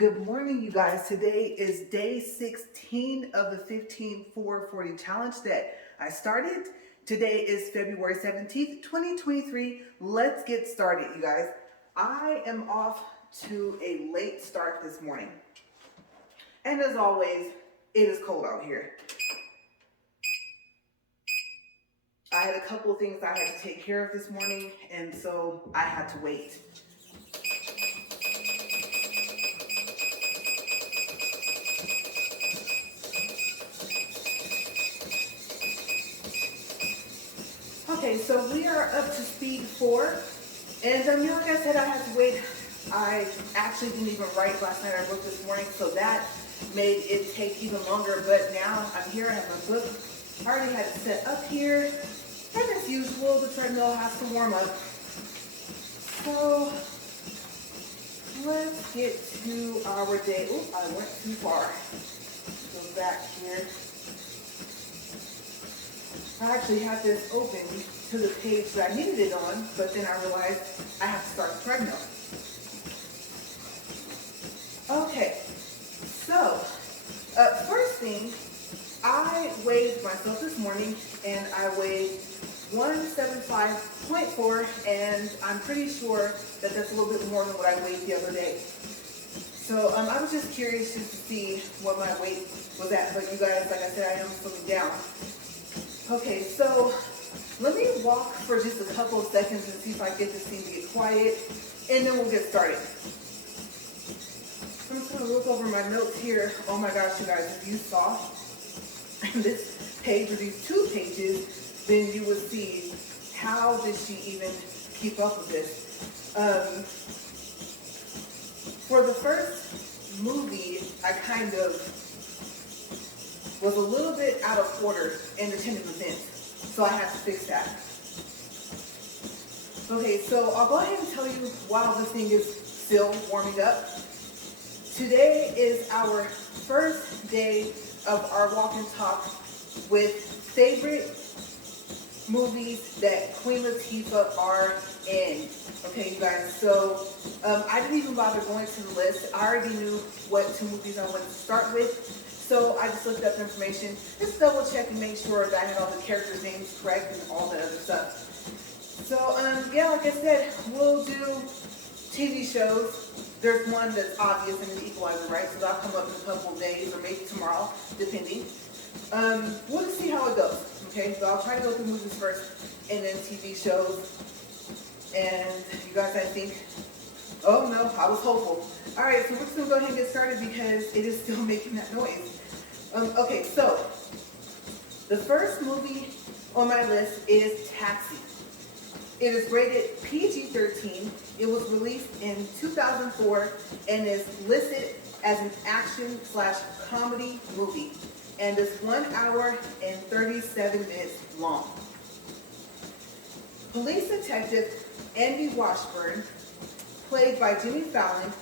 Good morning, you guys. Today is day 16 of the 15 440 challenge that I started. Today is February 17th, 2023. Let's get started, you guys. I am off to a late start this morning. And as always, it is cold out here. I had a couple of things I had to take care of this morning, and so I had to wait. Okay, so we are up to speed 4, and like I said, I had to wait. I actually didn't even write last night. I wrote this morning, so that made it take even longer. But now I'm here. I have my book. I already had it set up here, and as usual, the treadmill has to warm up. So let's get to our day. Oops, I went too far. Go back here. I actually had this open to the page that I needed it on, but then I realized I have to start the treadmill. Okay, so first thing, I weighed myself this morning, and I weighed 175.4, and I'm pretty sure that that's a little bit more than what I weighed the other day. So I was just curious just to see what my weight was at, but you guys, like I said, I am slimming down. Okay, so let me walk for just a couple of seconds and see if I get this thing to get quiet, and then we'll get started. I'm just going to look over my notes here. Oh my gosh, you guys, if you saw this page or these 2 pages, then you would see how did she even keep up with this. For the first movie, I kind of was a little bit out of order in attending events, so I had to fix that. Okay, so I'll go ahead and tell you while this thing is still warming up. Today is our first day of our walk and talk with favorite movies that Queen Latifah are in. Okay, you guys, so I didn't even bother going to the list. I already knew what 2 movies I wanted to start with. So I just looked up information, just double check and make sure that I had all the characters' names correct and all that other stuff. So yeah, like I said, we'll do TV shows. There's one that's obvious in the Equalizer, right? So that'll come up in a couple of days or maybe tomorrow, depending. We'll just see how it goes, okay? So I'll try to go through movies first and then TV shows. And you guys, I think, oh no, I was hopeful. All right, so we're just gonna go ahead and get started because it is still making that noise. Okay, so the first movie on my list is Taxi. It is rated PG-13. It was released in 2004 and is listed as an action/comedy movie and is 1 hour and 37 minutes long. Police Detective Andy Washburn, played by Jimmy Fallon,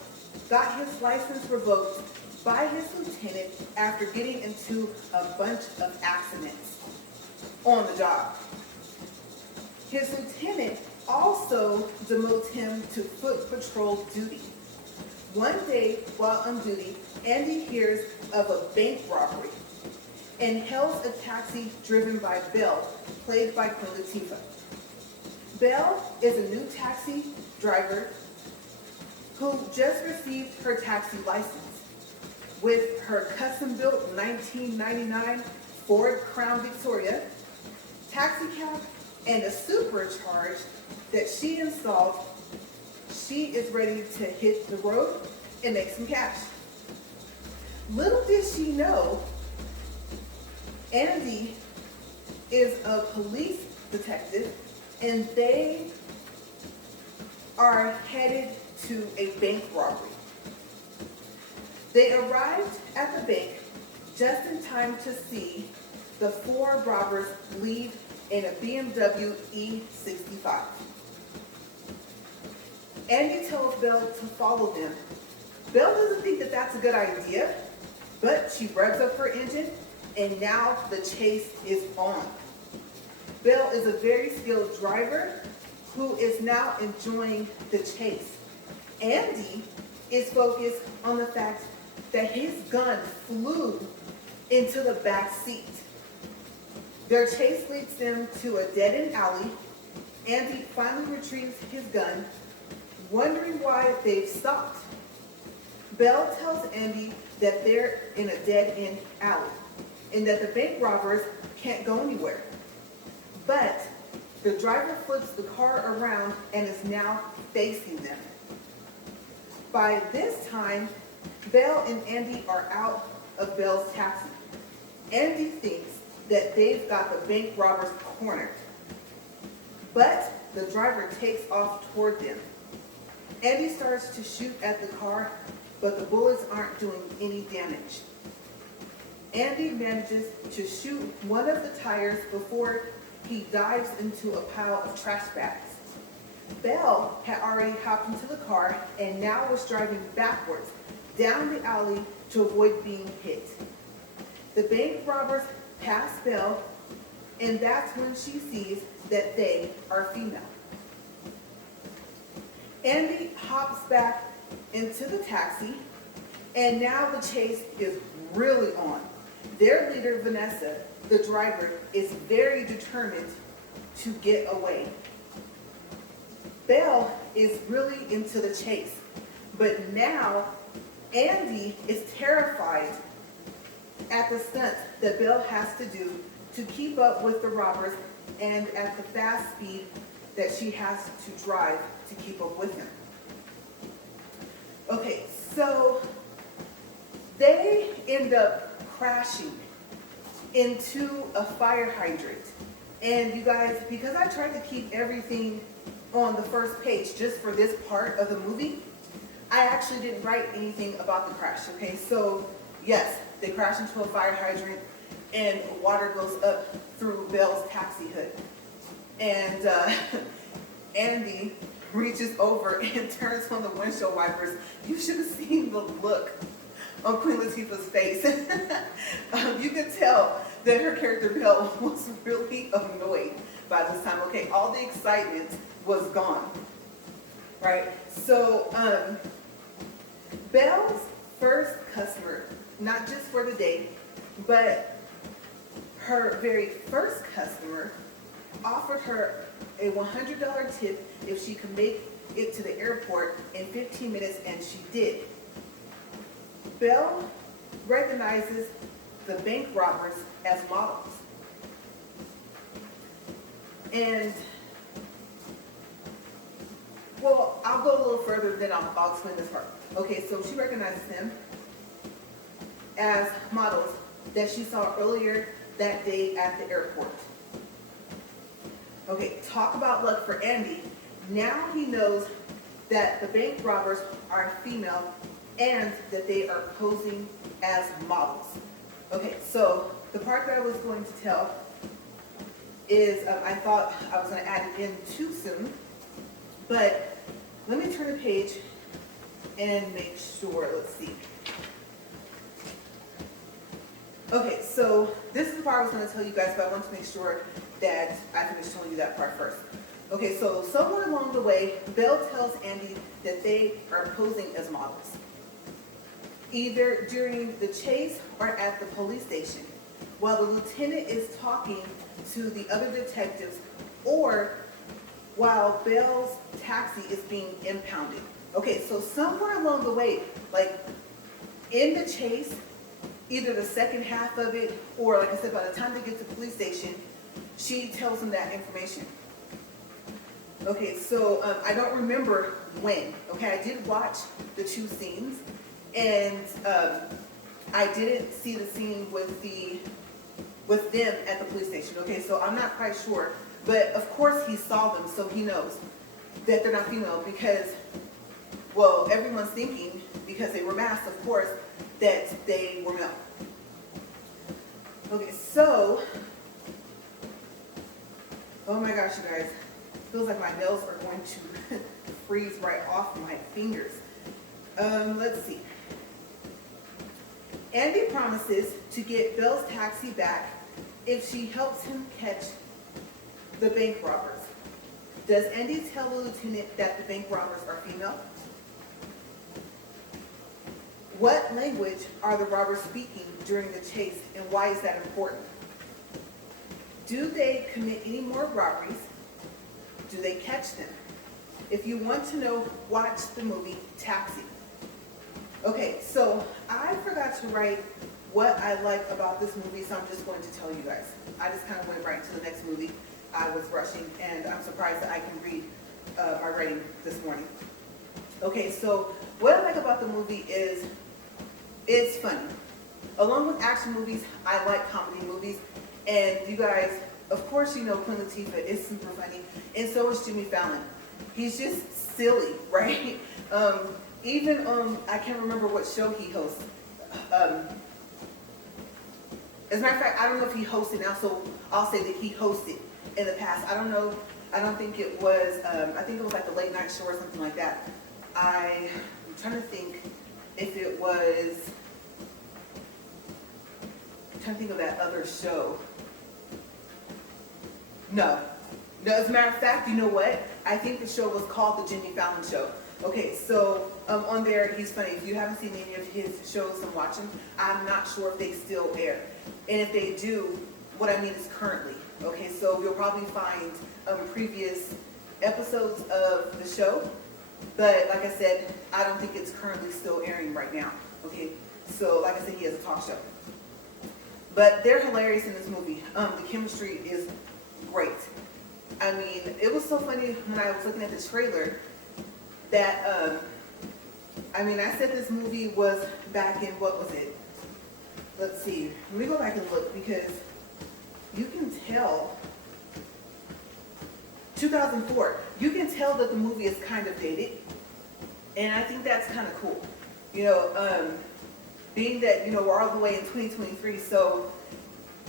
got his license revoked by his lieutenant after getting into a bunch of accidents on the job. His lieutenant also demotes him to foot patrol duty. One day while on duty, Andy hears of a bank robbery and hails a taxi driven by Belle, played by Queen Latifah. Belle is a new taxi driver who just received her taxi license. With her custom-built 1999 Ford Crown Victoria, taxi cab, and a supercharge that she installed, she is ready to hit the road and make some cash. Little did she know, Andy is a police detective, and they are headed to a bank robbery. They arrived at the bank just in time to see the 4 robbers leave in a BMW E65. Andy tells Belle to follow them. Belle doesn't think that that's a good idea, but she revs up her engine, and now the chase is on. Belle is a very skilled driver who is now enjoying the chase. Andy is focused on the fact that his gun flew into the back seat. Their chase leads them to a dead-end alley. Andy finally retrieves his gun, wondering why they've stopped. Belle tells Andy that they're in a dead-end alley and that the bank robbers can't go anywhere. But the driver flips the car around and is now facing them. By this time, Belle and Andy are out of Belle's taxi. Andy thinks that they've got the bank robbers cornered, but the driver takes off toward them. Andy starts to shoot at the car, but the bullets aren't doing any damage. Andy manages to shoot one of the tires before he dives into a pile of trash bags. Belle had already hopped into the car and now was driving backwards down the alley to avoid being hit. The bank robbers pass Belle, and that's when she sees that they are female. Andy hops back into the taxi, and now the chase is really on. Their leader, Vanessa, the driver, is very determined to get away. Belle is really into the chase, but now Andy is terrified at the stunts that Belle has to do to keep up with the robbers and at the fast speed that she has to drive to keep up with him. Okay, so they end up crashing into a fire hydrant. And you guys, because I tried to keep everything on the first page just for this part of the movie, I actually didn't write anything about the crash, okay? So yes, they crash into a fire hydrant and water goes up through Belle's taxi hood. And Andy reaches over and turns on the windshield wipers. You should have seen the look on Queen Latifah's face. You could tell that her character Belle was really annoyed by this time. Okay, all the excitement was gone, right? So Belle's first customer, not just for the day, but her very first customer offered her a $100 tip if she could make it to the airport in 15 minutes, and she did. Belle recognizes the bank robbers as models. And, well, I'll go a little further, then I'll explain this part. Okay, so she recognizes them as models that she saw earlier that day at the airport. Okay, talk about luck for Andy. Now he knows that the bank robbers are female and that they are posing as models. Okay, so the part that I was going to tell is I thought I was going to add it in too soon, but let me turn the page and make sure. Let's see. Okay, so this is the part I was going to tell you guys, but I want to make sure that I finish telling you that part first. Okay, so somewhere along the way, Belle tells Andy that they are posing as models, either during the chase or at the police station, while the lieutenant is talking to the other detectives, or while Belle's taxi is being impounded. Okay, so somewhere along the way, like in the chase, either the second half of it, or like I said, by the time they get to the police station, she tells them that information. Okay, so I don't remember when. Okay, I did watch the two scenes, and I didn't see the scene with them at the police station. Okay, so I'm not quite sure, but of course he saw them, so he knows that they're not female because, well, everyone's thinking because they were masked, of course, that they were male. Okay, so, oh my gosh, you guys, feels like my nails are going to freeze right off my fingers. Let's see. Andy promises to get Belle's taxi back if she helps him catch the bank robbers. Does Andy tell the lieutenant that the bank robbers are female? What language are the robbers speaking during the chase, and why is that important? Do they commit any more robberies? Do they catch them? If you want to know, watch the movie Taxi. Okay, so I forgot to write what I like about this movie, so I'm just going to tell you guys. I just kind of went right into the next movie. I was rushing, and I'm surprised that I can read my writing this morning. Okay, so what I like about the movie is it's funny. Along with action movies, I like comedy movies, and you guys, of course you know Queen Latifah is super funny, and so is Jimmy Fallon. He's just silly, right? Even I can't remember what show he hosts. As a matter of fact, I don't know if he hosts it now, so I'll say that he hosted in the past. I don't know. I don't think it was. I think it was like a late night show or something like that. I'm trying to think if it was. I'm trying to think of that other show. No. As a matter of fact, you know what? I think the show was called The Jimmy Fallon Show. Okay, so on there, he's funny. If you haven't seen any of his shows and watch them, I'm not sure if they still air. And if they do, what I mean is currently. Okay, so you'll probably find previous episodes of the show. But like I said, I don't think it's currently still airing right now. Okay, so like I said, he has a talk show. But they're hilarious in this movie. The chemistry is great. I mean, it was so funny when I was looking at the trailer that, I mean, I said this movie was back in, what was it? Let's see. Let me go back and look, because you can tell, 2004, you can tell that the movie is kind of dated. And I think that's kind of cool. You know, being that, you know, we're all the way in 2023, so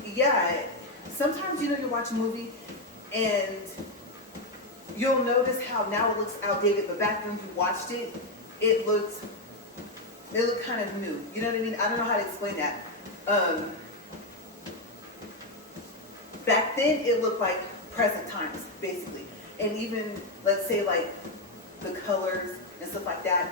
yeah, sometimes, you know, you watch a movie and you'll notice how now it looks outdated, but back when you watched it, it looked kind of new. You know what I mean? I don't know how to explain that. Back then, it looked like present times, basically. And even, let's say, like, the colors and stuff like that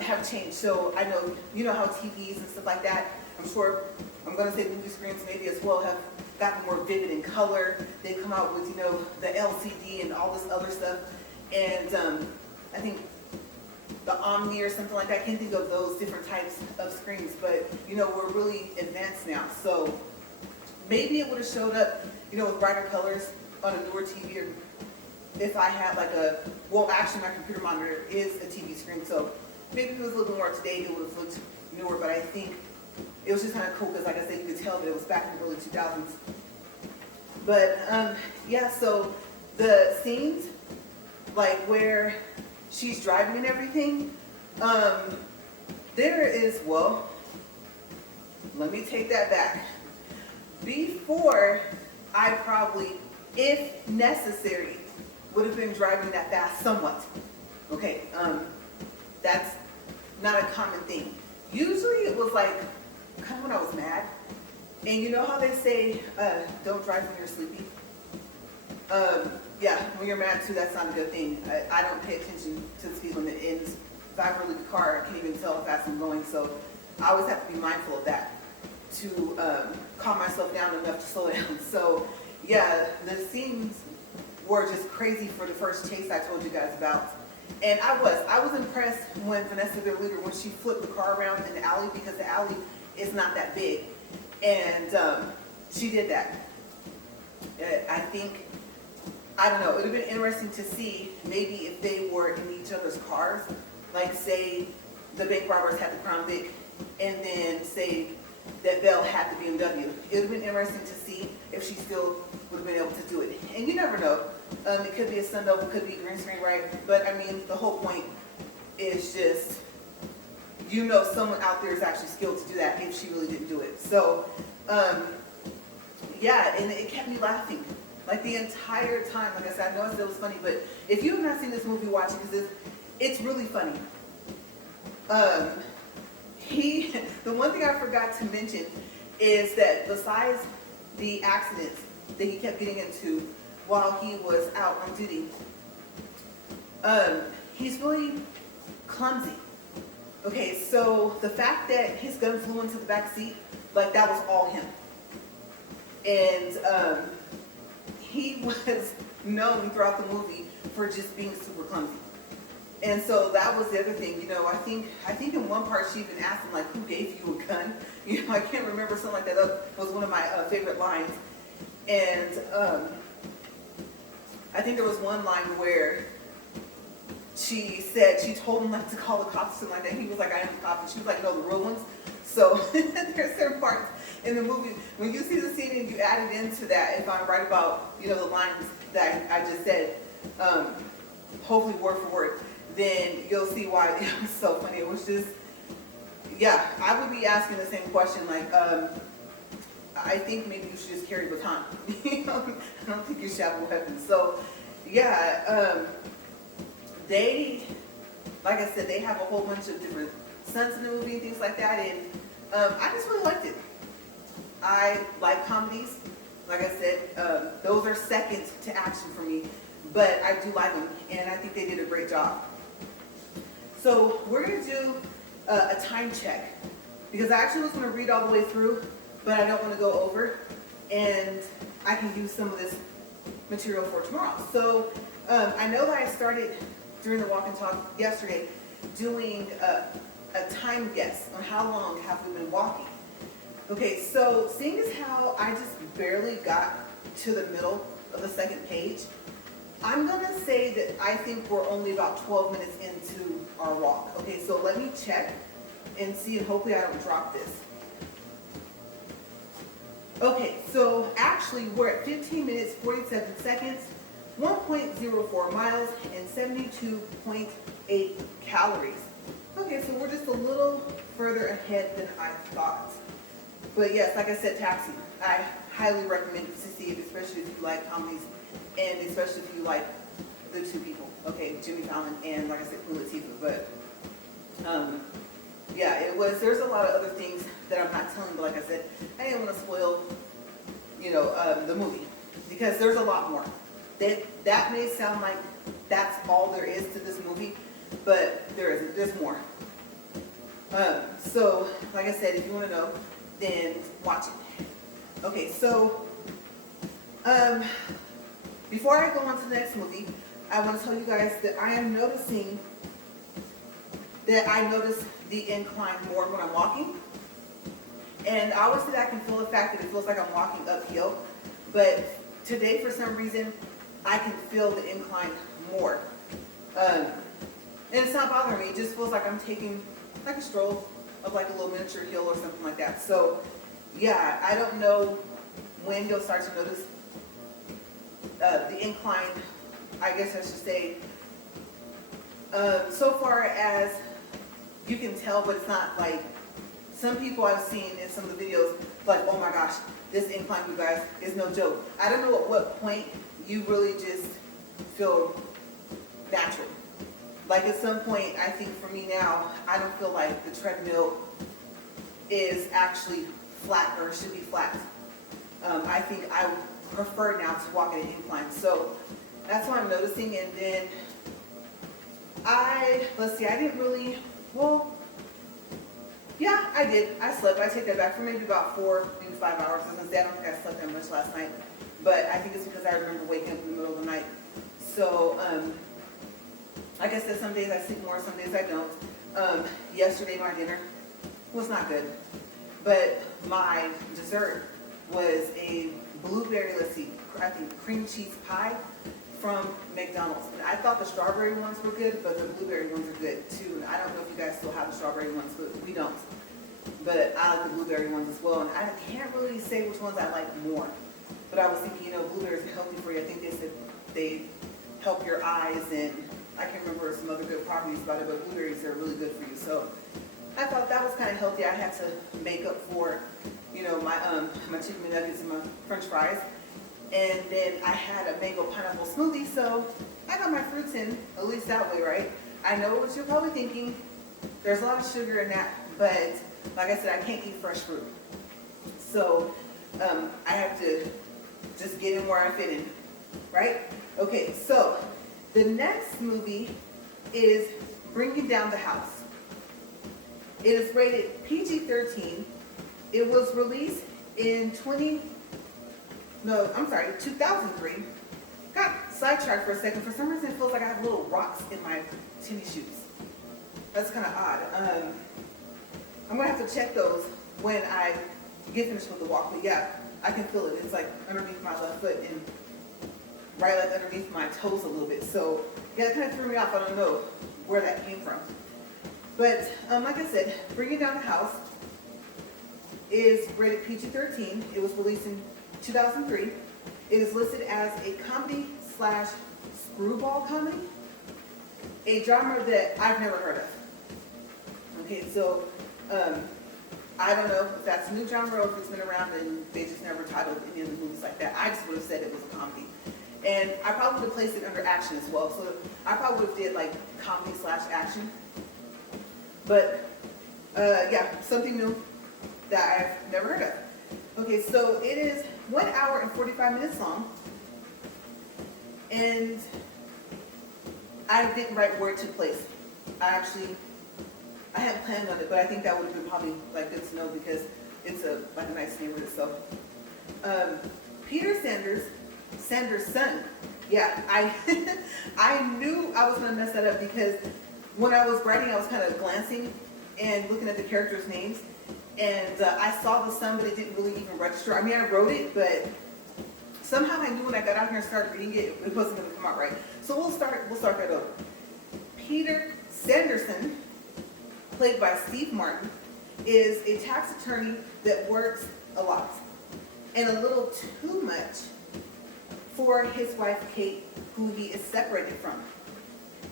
have changed. So I know, you know how TVs and stuff like that, I'm sure, I'm going to say movie screens maybe as well, have gotten more vivid in color. They come out with, you know, the LCD and all this other stuff. And I think the Omni or something like that, I can't think of those different types of screens, but, you know, we're really advanced now. So maybe it would have showed up, you know, with brighter colors on a newer TV, or if I had like a, well, actually my computer monitor is a TV screen, so maybe if it was a little bit more up to date, it would have looked newer, but I think it was just kind of cool because, like I said, you could tell that it was back in the early 2000s. But, yeah, so the scenes, like where she's driving and everything, there is, well, let me take that back. Before, I probably, if necessary, would have been driving that fast somewhat. Okay, that's not a common thing. Usually it was like, kind of when I was mad. And you know how they say, don't drive when you're sleepy? Yeah, when you're mad too, that's not a good thing. I don't pay attention to the speed limit. And if I have a really good car, I can't even tell how fast I'm going. So I always have to be mindful of that to calm myself down enough to slow down. So yeah, the scenes were just crazy for the first chase I told you guys about. And I was impressed when Vanessa, their leader, when she flipped the car around in the alley, because the alley is not that big. And she did that. I think, I don't know, it would have been interesting to see maybe if they were in each other's cars, like say the bank robbers had the Crown Vic, and then say that Belle had the BMW. It would have been interesting to see if she still would have been able to do it. And you never know. It could be a stunt double, could be a green screen, right? But I mean, the whole point is just, you know, someone out there is actually skilled to do that if she really didn't do it. So, yeah, and it kept me laughing. Like the entire time. Like I said, I know I said it was funny, but if you have not seen this movie, watch it, because it's really funny. The one thing I forgot to mention is that besides the accidents that he kept getting into while he was out on duty, he's really clumsy. Okay, so the fact that his gun flew into the back seat, like that was all him. And he was known throughout the movie for just being super clumsy. And so that was the other thing, you know, I think in one part she even asked him, like, who gave you a gun? You know, I can't remember, something like that. That was one of my favorite lines. And I think there was one line where she said, she told him like to call the cops or something like that. He was like, I am the cop. And she was like, no, the real ones. So there's certain parts in the movie, when you see the scene and you add it into that, if I'm right about, you know, the lines that I just said, hopefully word for word, then you'll see why it was so funny. It was just, yeah, I would be asking the same question, like, I think maybe you should just carry a baton. You know, I don't think you should have a weapon. So, yeah, they, like I said, they have a whole bunch of different stunts in the movie and things like that, and I just really liked it. I like comedies. Like I said, those are second to action for me, but I do like them, and I think they did a great job. So we're going to do a time check, because I actually was going to read all the way through, but I don't want to go over, and I can use some of this material for tomorrow. So I know that I started during the walk and talk yesterday doing a time guess on how long have we been walking. Okay, so seeing as how I just barely got to the middle of the second page, I'm going to say that I think we're only about 12 minutes into our walk. Okay, so let me check and see, and hopefully I don't drop this. Okay, so actually we're at 15 minutes, 47 seconds, 1.04 miles, and 72.8 calories. Okay, so we're just a little further ahead than I thought. But yes, like I said, Taxi, I highly recommend to see it, especially if you like comedies, and especially if you like the two people. Okay, Jimmy Fallon and, like I said, Queen Latifah. But yeah, it was. There's a lot of other things that I'm not telling, but like I said, I didn't want to spoil, you know, the movie, because there's a lot more. That may sound like that's all there is to this movie, but there isn't. There's more. So, like I said, if you want to know, then watch it. Okay, so before I go on to the next movie, I want to tell you guys that I am noticing that I notice the incline more when I'm walking. And obviously that can feel the fact that it feels like I'm walking uphill, but today for some reason I can feel the incline more. And it's not bothering me, it just feels like I'm taking like a stroll of like a little miniature hill or something like that. So yeah, I don't know when you'll start to notice the incline, I guess I should say, so far as you can tell, but it's not like some people I've seen in some of the videos, like, oh my gosh, this incline, you guys, is no joke. I don't know at what point you really just feel natural. Like at some point, I think for me now, I don't feel like the treadmill is actually flat or should be flat. I think I would prefer now to walk at an incline. So that's what I'm noticing. And then let's see, I didn't really, well, yeah, I did. I slept. I take that back for maybe about 4, maybe 5 hours. I was gonna say, I don't think I slept that much last night, but I think it's because I remember waking up in the middle of the night. So, like I said, some days I sleep more, some days I don't. Yesterday my dinner was not good, but my dessert was a blueberry, let's see, I think cream cheese pie from McDonald's. And I thought the strawberry ones were good, but the blueberry ones are good too. And I don't know if you guys still have the strawberry ones, but we don't. But I like the blueberry ones as well. And I can't really say which ones I like more. But I was thinking, you know, blueberries are healthy for you. I think they said they help your eyes, and I can't remember some other good properties about it, but blueberries are really good for you. So I thought that was kind of healthy. I had to make up for, you know, my chicken nuggets and my French fries. And then I had a mango pineapple smoothie, so I got my fruits in, at least that way, right? I know what you're probably thinking. There's a lot of sugar in that, but like I said, I can't eat fresh fruit. So I have to just get in where I fit in, right? Okay, so the next movie is Bringing Down the House. It is rated PG-13. It was released in 2003. Got sidetracked for a second. For some reason, it feels like I have little rocks in my tennis shoes. That's kind of odd. I'm going to have to check those when I get finished with the walk. But yeah, I can feel it. It's like underneath my left foot and right like underneath my toes a little bit. So yeah, it kind of threw me off. I don't know where that came from. But like I said, Bringing Down the House is rated PG-13. It was released in 2003. It is listed as a comedy / screwball comedy, a genre that I've never heard of. Okay, so I don't know if that's a new genre or if it's been around and they just never titled any of the movies like that. I just would have said it was a comedy. And I probably would have placed it under action as well. So I probably would have did like comedy / action. But yeah, something new that I've never heard of. Okay, so it is 1 hour and 45 minutes long. And I didn't write where it took place. I hadn't planned on it, but I think that would have been probably like good to know because it's a nice neighborhood. So Peter Sanders' son. Yeah, I knew I was gonna mess that up because when I was writing, I was kind of glancing and looking at the characters' names, and I saw the son, but it didn't really even register. I mean, I wrote it, but somehow I knew when I got out here and started reading it, it wasn't going to come out right. So we'll start that over. Peter Sanderson, played by Steve Martin, is a tax attorney that works a lot and a little too much for his wife Kate, who he is separated from.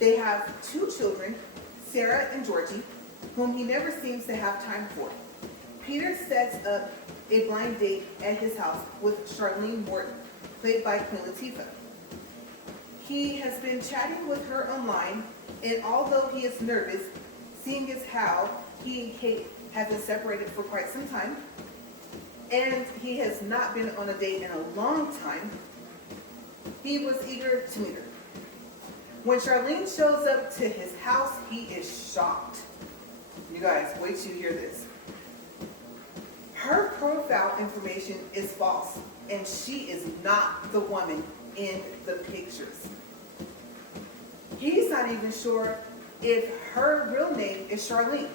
They have 2 children, Sarah and Georgie, whom he never seems to have time for. Peter sets up a blind date at his house with Charlene Morton, played by Queen Latifah. He has been chatting with her online, and although he is nervous, seeing as how he and Kate have been separated for quite some time, and he has not been on a date in a long time, he was eager to meet her. When Charlene shows up to his house, he is shocked. You guys, wait till you hear this. Her profile information is false, and she is not the woman in the pictures. He's not even sure if her real name is Charlene.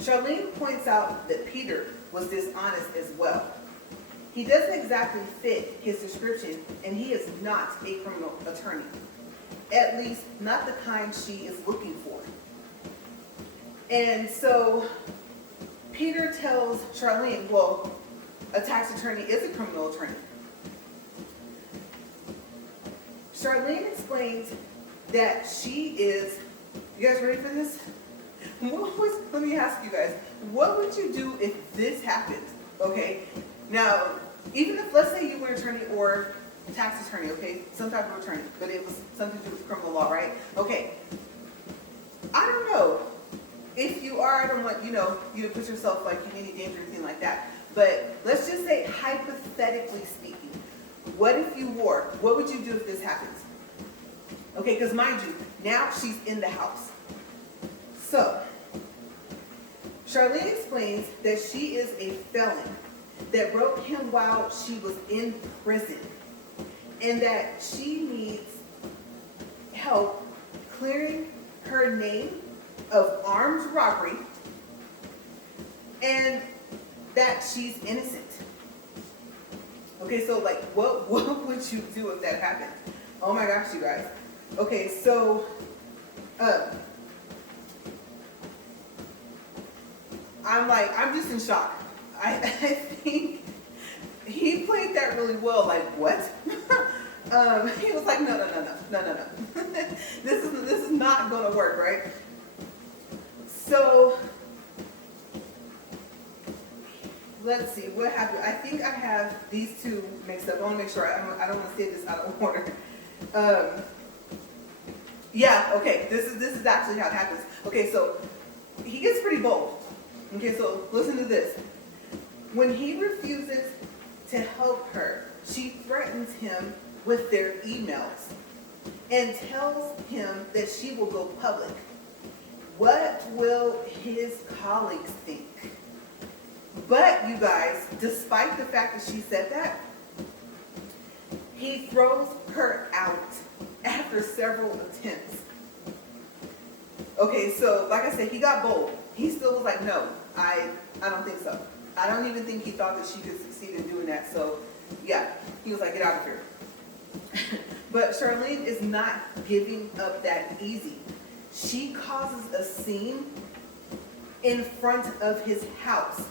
Charlene points out that Peter was dishonest as well. He doesn't exactly fit his description, and he is not a criminal attorney. At least not the kind she is looking for. And so Peter tells Charlene, well, a tax attorney is a criminal attorney. Charlene explains that she is, you guys ready for this? Let me ask you guys, what would you do if this happened? Okay, now, even if, let's say you were an attorney or a tax attorney, okay, some type of attorney, but it was something to do with criminal law, right? Okay, I don't know if you are, I don't want, you to put yourself like in any danger or anything like that, but let's just say, hypothetically speaking, what if you were, what would you do if this happens? Okay, because mind you, now she's in the house. So, Charlene explains that she is a felon that broke him while she was in prison, and that she needs help clearing her name of armed robbery, and that she's innocent. Okay, so like, what would you do if that happened? Oh my gosh, you guys. Okay, so, I'm just in shock. I think he played that really well. Like, what? He was like, no. This is not gonna work, right? So, let's see, what happened? I think I have these two mixed up. I want to make sure, I don't want to say this out of order. Yeah, okay, this is actually how it happens. Okay, so he gets pretty bold. Okay, so listen to this. When he refuses to help her, she threatens him with their emails and tells him that she will go public. What will his colleagues think. But you guys, despite the fact that she said that, he throws her out after several attempts. Okay, so like I said, he got bold. He still was like, no, I don't think so. I don't even think he thought that she could succeed in doing that. So yeah, he was like, get out of here. But Charlene is not giving up that easy. She causes a scene in front of his house.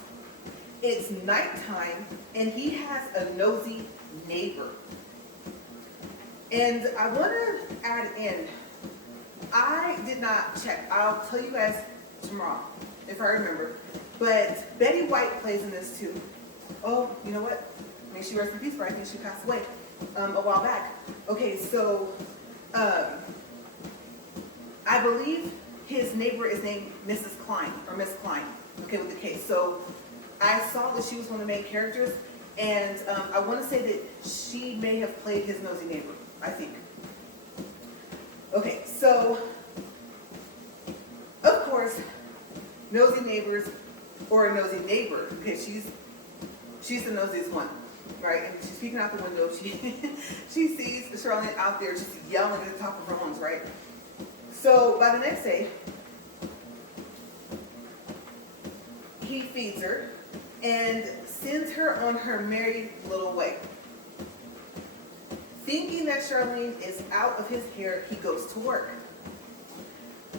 It's nighttime and he has a nosy neighbor. And I want to add in, I did not check. I'll tell you guys tomorrow if I remember. But Betty White plays in this too. Oh, you know what? May she rest in peace, but I think she passed away a while back. Okay, so I believe his neighbor is named Mrs. Klein, or Miss Klein, okay, with the case. So I saw that she was one of the main characters, and I want to say that she may have played his nosy neighbor, I think. Okay, so, of course, nosy neighbors, or a nosy neighbor, okay, she's the nosiest one, right? And she's peeking out the window. She sees Charlene out there just yelling at the top of her lungs, right? So by the next day, he feeds her and sends her on her merry little way. Thinking that Charlene is out of his hair, he goes to work.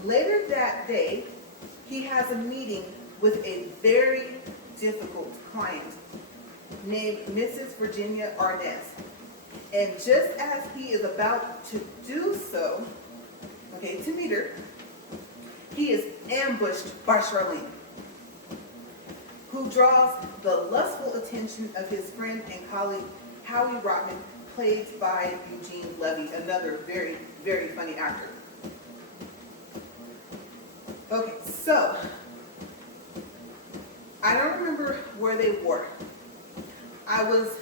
Later that day, he has a meeting with a very difficult client named Mrs. Virginia Arnaz. And just as he is about to do so, okay, to meet her, he is ambushed by Charlene, who draws the lustful attention of his friend and colleague, Howie Rottman, played by Eugene Levy, another very, very funny actor. Okay, so, I don't remember where they were. I was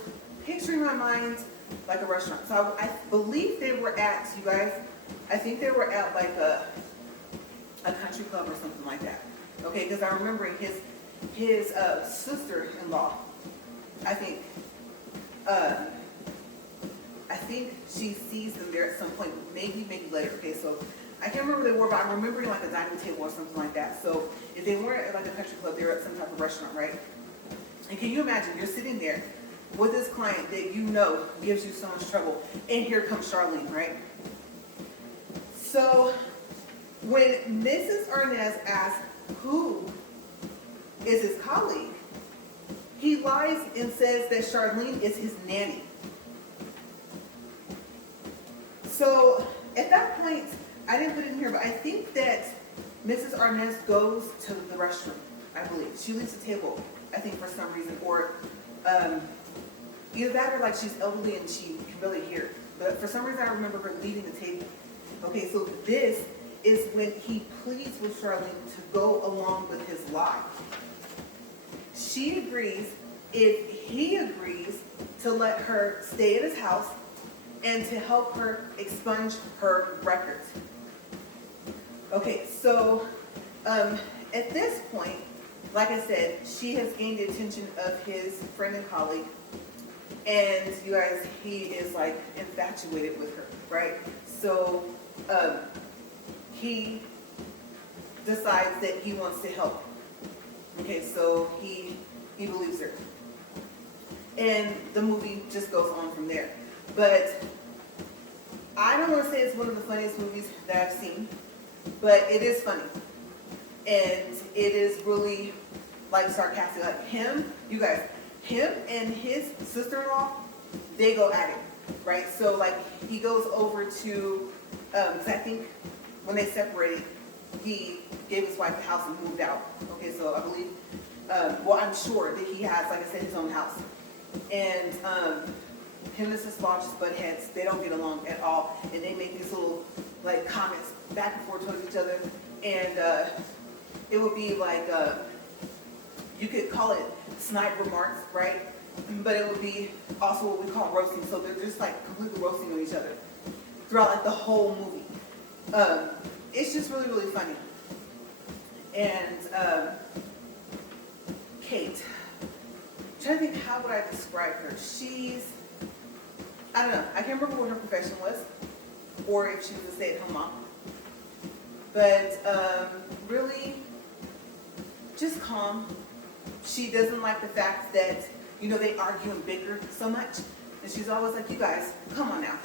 picturing in my mind like a restaurant. So I believe they were at, you guys, I think they were at like a country club or something like that. Okay, because I'm remembering his sister-in-law, I think she sees them there at some point, maybe later. Okay, so I can't remember where they were, but I'm remembering like a dining table or something like that. So if they weren't at like a country club, they were at some type of restaurant, right? And can you imagine, you're sitting there with this client that you know gives you so much trouble, and here comes Charlene, right? So when Mrs. Arnaz asks who is his colleague, he lies and says that Charlene is his nanny. So at that point, I didn't put it in here, but I think that Mrs. Arnaz goes to the restroom, I believe. She leaves the table, I think, for some reason, or either that or like she's elderly and she can barely hear. But for some reason, I remember her leaving the table. Okay, so this is when he pleads with Charlene to go along with his lie. She agrees if he agrees to let her stay at his house and to help her expunge her records. Okay, so at this point, like I said, she has gained the attention of his friend and colleague, and you guys, he is like infatuated with her, right? So he decides that he wants to help. Okay, so he believes her. And the movie just goes on from there. But I don't want to say it's one of the funniest movies that I've seen, but it is funny. And it is really like sarcastic. Like him and his sister-in-law, they go at it, right? So like he goes over to, because I think when they separated, he gave his wife the house and moved out. Okay, so I believe, well, I'm sure that he has, like I said, his own house. And him and his sister-in-law just butt heads. They don't get along at all. And they make these little like comments back and forth towards each other. And it would be like, you could call it snide remarks, right? But it would be also what we call roasting. So they're just like completely roasting on each other throughout like the whole movie. It's just really, really funny. And Kate, I'm trying to think, how would I describe her? I don't know, I can't remember what her profession was, or if she was a stay-at-home mom. But really, just calm. She doesn't like the fact that, they argue and bicker so much. And she's always like, you guys, come on now.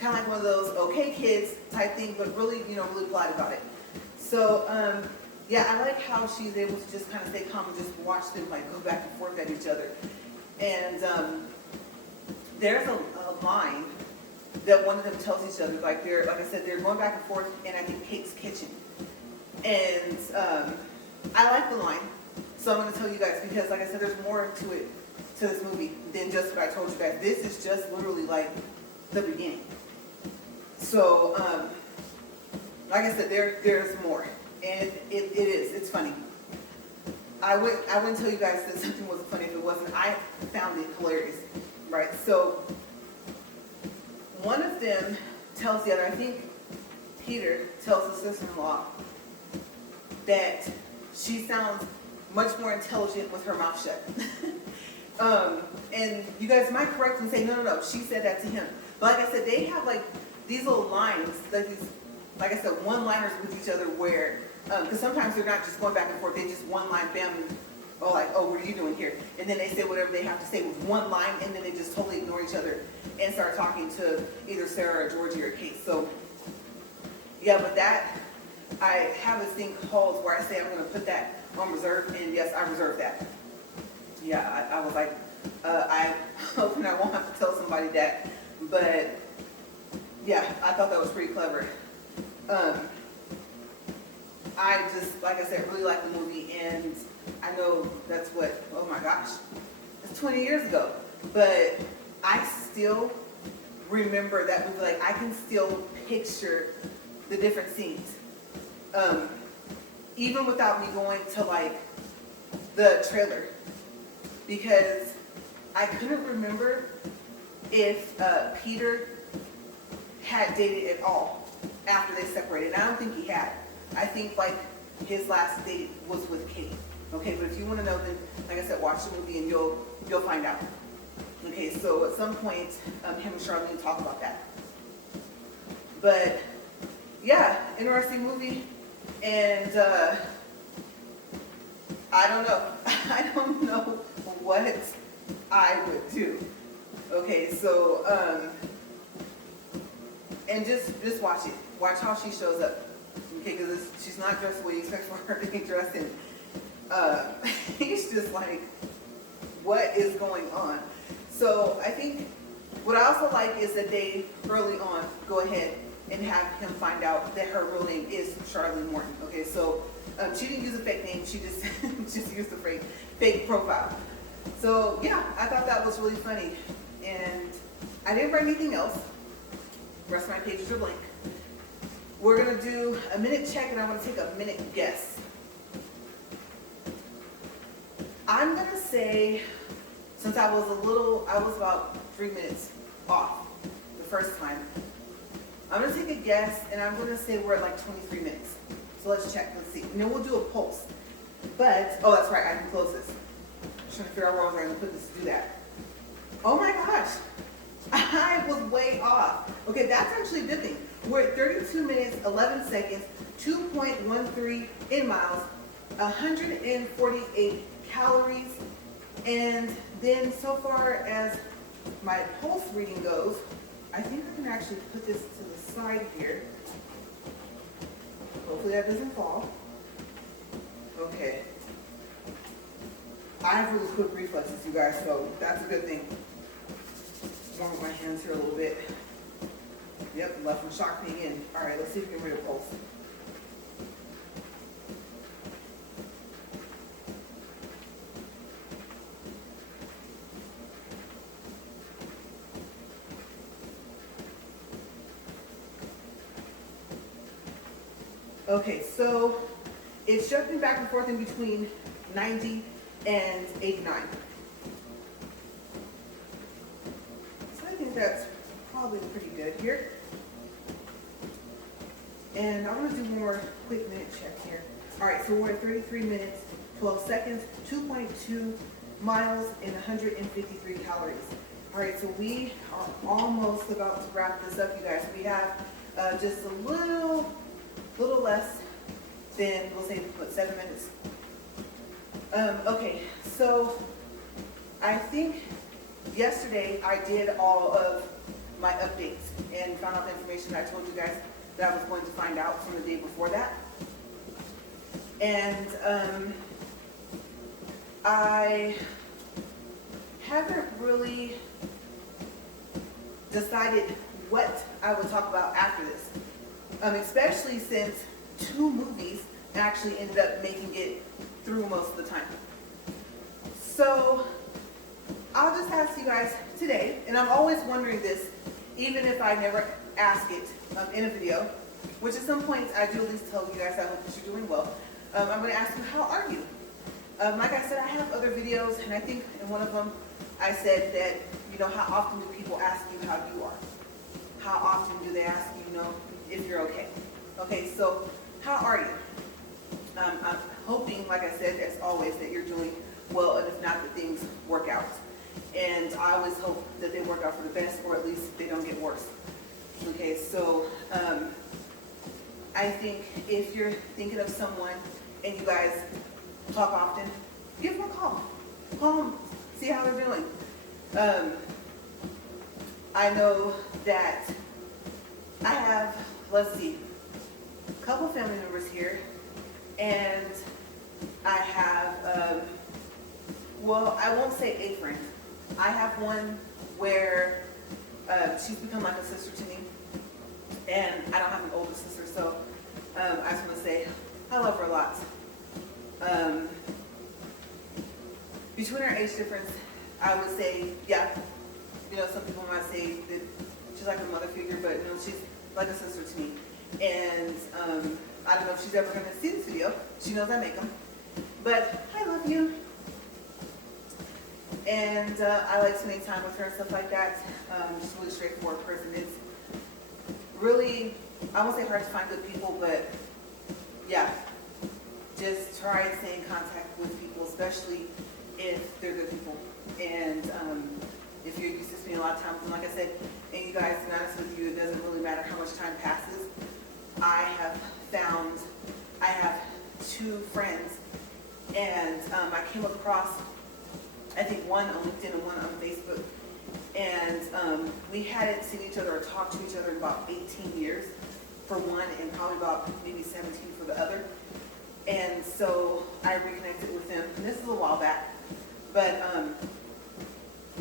Kind of like one of those okay kids type thing, but really, really polite about it. So, yeah, I like how she's able to just kind of stay calm and just watch them like go back and forth at each other. And there's a line that one of them tells each other, like I said, they're going back and forth in, I think, Kate's kitchen. And I like the line, so I'm going to tell you guys, because like I said, there's more to it, to this movie, than just what I told you guys. This is just literally like the beginning. So, like I said, there's more, and it's funny. I wouldn't tell you guys that something wasn't funny if it wasn't. I found it hilarious, right? So, one of them tells the other, I think Peter tells his sister-in-law that she sounds much more intelligent with her mouth shut. And you guys might correct and say, no, she said that to him. But like I said, they have like these little lines, like these, like I said, one-liners with each other where, because sometimes they're not just going back and forth, they just one line, bam, oh, like, oh, what are you doing here? And then they say whatever they have to say with one line, and then they just totally ignore each other and start talking to either Sarah or Georgie or Kate. So, yeah, but that, I have this thing called where I say I'm going to put that on reserve, and yes, I reserve that. Yeah, I was like, I hope I won't have to tell somebody that, but yeah, I thought that was pretty clever. I just, like I said, really like the movie, and I know that's what, oh my gosh, it's 20 years ago, but I still remember that movie. Like, I can still picture the different scenes, even without me going to like the trailer, because I couldn't remember if Peter had dated at all after they separated. And I don't think he had. I think like his last date was with Kate. Okay, but if you want to know, then like I said, watch the movie and you'll find out. Okay, so at some point, him and Charlene talk about that. But yeah, interesting movie, and I don't know. I don't know what I would do. Okay, so and just watch it. Watch how she shows up. Okay, because she's not dressed the way you expect for her to be dressed, and he's just like, what is going on? So I think what I also like is that they early on go ahead and have him find out that her real name is Charlene Morton. Okay, so she didn't use a fake name. She just just used a fake profile. So yeah, I thought that was really funny, and I didn't write anything else. The rest of my pages are blank. We're gonna do a minute check, and I'm gonna take a minute guess. I'm gonna say, since I was about 3 minutes off the first time, I'm gonna take a guess, and I'm gonna say we're at like 23 minutes. So let's check, let's see. And then we'll do a pulse. But, oh, that's right, I can close this. I'm trying to figure out where I was going to put this to do that. Oh my gosh, I was way off. Okay, that's actually a good thing. We're at 32 minutes, 11 seconds, 2.13 in miles, 148 calories, and then so far as my pulse reading goes, I think I can actually put this to the side here. Hopefully that doesn't fall. Okay. I have really quick reflexes, you guys, so that's a good thing. Warm my hands here a little bit. Yep, left from shock being in. All right, let's see if we can read a pulse. Okay, so it's jumping back and forth in between 90 and 89. So I think that's probably pretty good here. And I want to do one more quick minute check here. All right, so we're at 33 minutes, 12 seconds, 2.2 miles, and 153 calories. All right, so we are almost about to wrap this up, you guys. We have just a little less than, we'll say, what, 7 minutes. Okay, so I think yesterday I did all of my updates and found out the information I told you guys that I was going to find out from the day before that. And I haven't really decided what I would talk about after this, especially since 2 movies actually ended up making it through most of the time. So I'll just ask you guys today, and I'm always wondering this, even if I never ask it in a video, which at some points I do at least tell you guys I hope that you're doing well. I'm going to ask you, how are you? Like I said, I have other videos, and I think in one of them I said that, how often do people ask you how you are? How often do they ask you, if you're okay? Okay, so how are you? I'm hoping, like I said, as always, that you're doing well, and if not, that things work out. And I always hope that they work out for the best, or at least they don't get worse. Okay, so I think if you're thinking of someone and you guys talk often, give them a call. Call them, see how they're doing. I know that I have, let's see, a couple family members here, and I have, well, I won't say a friend. I have one where she's become like a sister to me, and I don't have an older sister, so I just want to say I love her a lot. Between our age difference, I would say, yeah, some people might say that she's like a mother figure, but she's like a sister to me. And I don't know if she's ever going to see this video. She knows I make them. But I love you. And I like spending time with her and stuff like that. Just a really straightforward person. It's really, I won't say hard to find good people, but yeah, just try and stay in contact with people, especially if they're good people. And if you're used to spending a lot of time with them, like I said, and you guys, to be honest with you, it doesn't really matter how much time passes. I have found, I have 2 friends, and I came across, I think one on LinkedIn and one on Facebook, and we hadn't seen each other or talked to each other in about 18 years for one, and probably about maybe 17 for the other. And so I reconnected with them, and this is a while back, but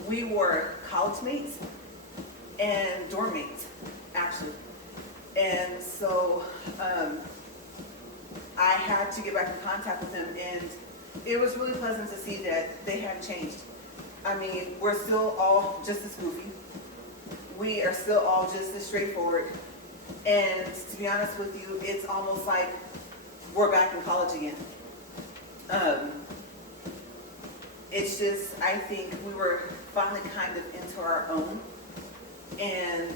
we were college mates and dorm mates, actually. And so I had to get back in contact with them, and it was really pleasant to see that they had changed. I mean, we're still all just as goofy. We are still all just as straightforward. And to be honest with you, it's almost like we're back in college again. It's just, I think we were finally kind of into our own. And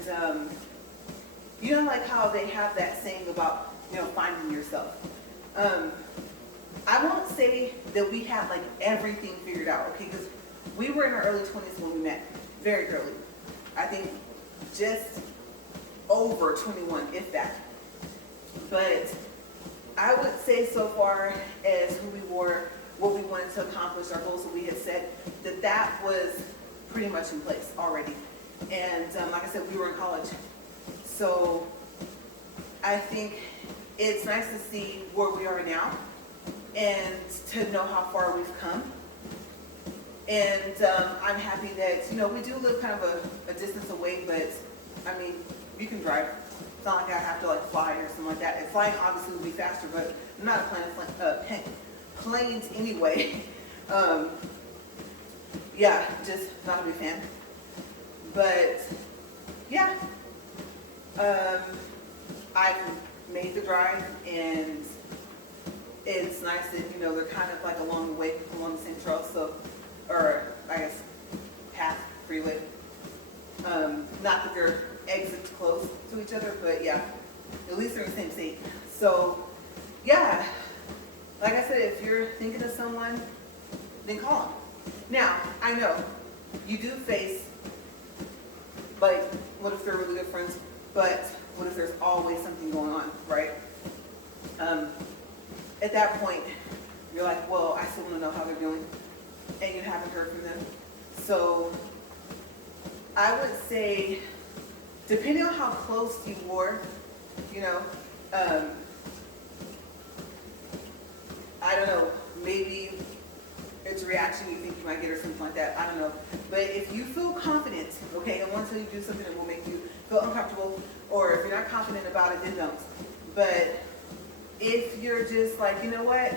like how they have that saying about, finding yourself. I won't say that we had like everything figured out, okay? Because we were in our early 20s when we met, very early. I think just over 21, if that. But I would say so far as who we were, what we wanted to accomplish, our goals that we had set, that was pretty much in place already. And like I said, we were in college. So I think it's nice to see where we are now and to know how far we've come. And I'm happy that, we do live kind of a distance away, but I mean, you can drive. It's not like I have to fly or something like that. And flying obviously would be faster, but I'm not a fan of planes anyway. Yeah, just not a big fan. But yeah, I've made the drive, and it's nice that they're kind of like along the way, along the same trail, so, or I guess path, freeway. Not that they're exits close to each other, but yeah, at least they're in the same state. So yeah, like I said, if you're thinking of someone, then call them. Now, I know you do face, like, what if they're really good friends, but what if there's always something going on, right? At that point, you're like, well, I still want to know how they're doing, and you haven't heard from them. So I would say, depending on how close you were, you know, I don't know, maybe it's a reaction you think you might get or something like that. I don't know. But if you feel confident, okay, and once you do something that will make you feel uncomfortable, or if you're not confident about it, then don't. But if you're just like, you know what,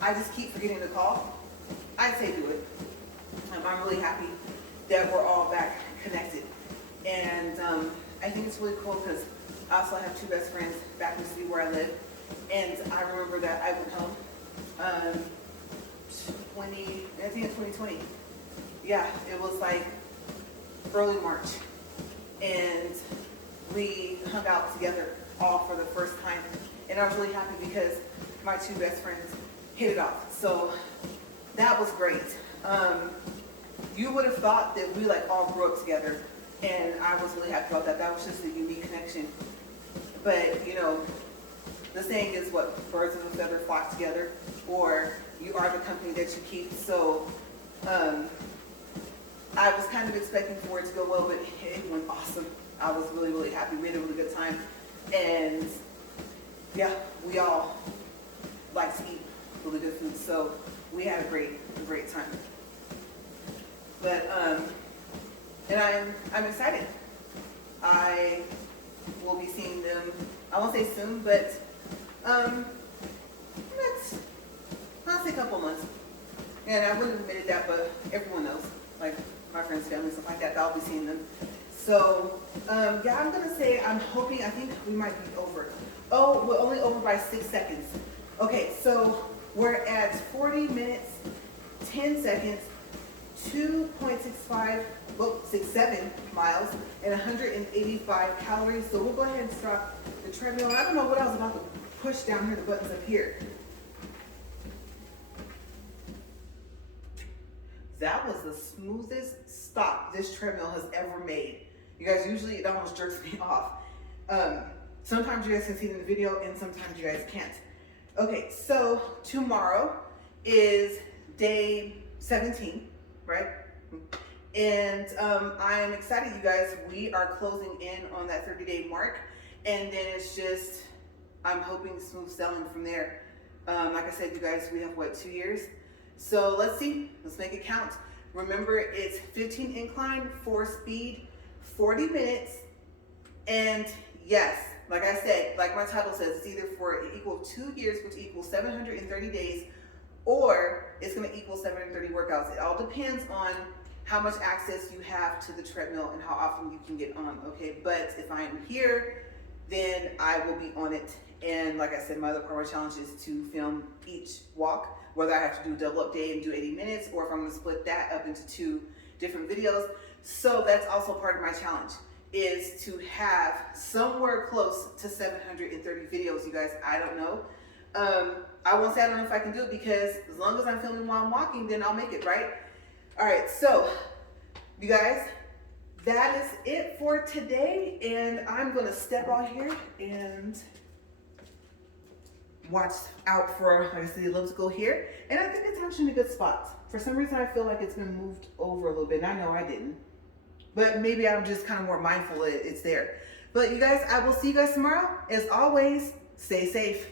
I just keep forgetting to call, I'd say do it. I'm really happy that we're all back connected. And I think it's really cool because I also have two best friends back in the city where I live. And I remember that I went home, I think it's 2020. Yeah, it was like early March. And we hung out together all for the first time. And I was really happy because my two best friends hit it off. So that was great. You would have thought that we like all grew up together, and I was really happy about that. That was just a unique connection. But you know, the saying is what, birds of a feather flock together, or you are the company that you keep. So I was kind of expecting for it to go well, but it went awesome. I was really, really happy. We had a really good time. And yeah, we all like to eat really good food. So we had a great time. But and I'm excited. I will be seeing them, I won't say soon, but I'll say a couple months. And I wouldn't have admitted that, but everyone knows, like my friends, family, stuff like that, I'll be seeing them. So yeah, I'm gonna say, I'm hoping, I think we might be over. Oh, we're only over by 6 seconds. Okay, so we're at 40 minutes, 10 seconds, 67 miles, and 185 calories. So we'll go ahead and stop the treadmill. I don't know what I was about to push down here, the buttons up here. That was the smoothest stop this treadmill has ever made. You guys, usually it almost jerks me off. Sometimes you guys can see it in the video and sometimes you guys can't. Okay, so tomorrow is day 17, right? And I'm excited, you guys. We are closing in on that 30-day mark. And then it's just, I'm hoping smooth sailing from there. Like I said, you guys, we have what, 2 years? So let's see, let's make it count. Remember, it's 15 incline, 4 speed, 40 minutes. And yes, like I said, like my title says, it's either for equal 2 years, which equals 730 days, or it's gonna equal 730 workouts. It all depends on how much access you have to the treadmill and how often you can get on, okay? But if I am here, then I will be on it. And like I said, my other part of my challenge is to film each walk, whether I have to do a double up day and do 80 minutes, or if I'm gonna split that up into 2 different videos. So that's also part of my challenge, is to have somewhere close to 730 videos, you guys. I don't know. I won't say I don't know if I can do it, because as long as I'm filming while I'm walking, then I'll make it, right? All right, so you guys, that is it for today. And I'm gonna step out here and watch out for, like I said, the elliptical here. And I think it's actually in a good spot. For some reason, I feel like it's been moved over a little bit. And I know I didn't, but maybe I'm just kind of more mindful that it's there. But you guys, I will see you guys tomorrow. As always, stay safe.